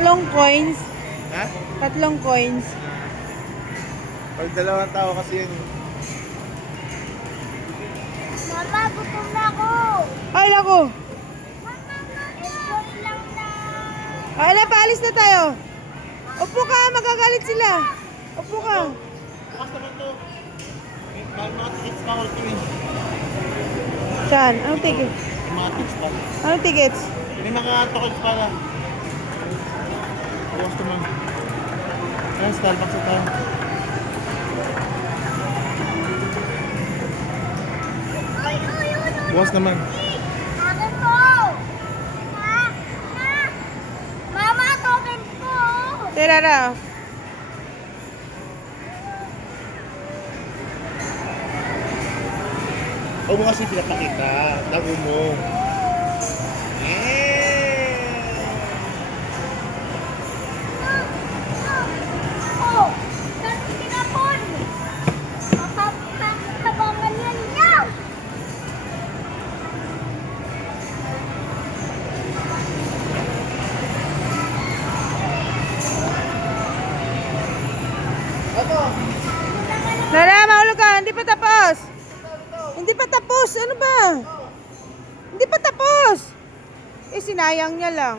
Tatlong coins. Ha? Tatlong coins. Pag dalawang tao kasi yun. Mama, gutom na ako. Ay, naku. Enjoy lang na. Ay, na, paalis na tayo. Upo ka, magagalit sila. Upo ka. Bukas naman to. May mga tickets pa ako ito eh. Saan? Anong tickets? May mga tickets pa. Anong tickets? May mga tickets pala. Bukas naman. Ayan, Starbucks na tayo. Ay, ay, ay, ay. Bukas naman. Akin po. Ma, ma. Mama, token po. Tira na. Huwag mo kasi pinapakita. Tago mo. Oh, dati tinapon. Mapapakabangan yan niya. Nara, mahulog ka. Hindi pa tapos. Hindi pa tapos. Ano ba? Hindi pa tapos. Eh, sinayang niya lang.